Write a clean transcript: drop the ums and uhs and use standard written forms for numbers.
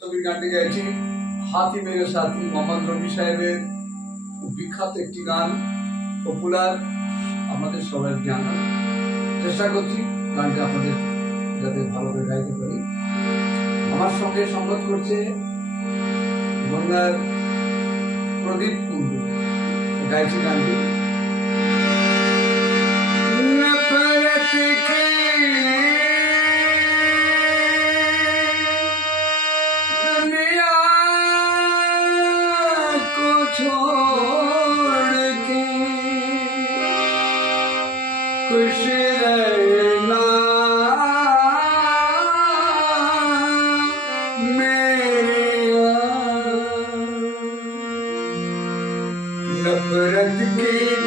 ছবির গানটি গাইছি হাতি মেরে সাথী মোহাম্মদ রফি সাহেবের বিখ্যাত একটি গান, পপুলার, আপনাদের সবাই জানা। চেষ্টা করছি গানটা আপনাদের যাতে ভালো করে গাইতে পারি। আমার সঙ্গে সংবাদ করছে গঙ্গার প্রদীপ কুণ্ডু, গাইছি গানটি। छोड़ के खुश रहना मेरे नफरत की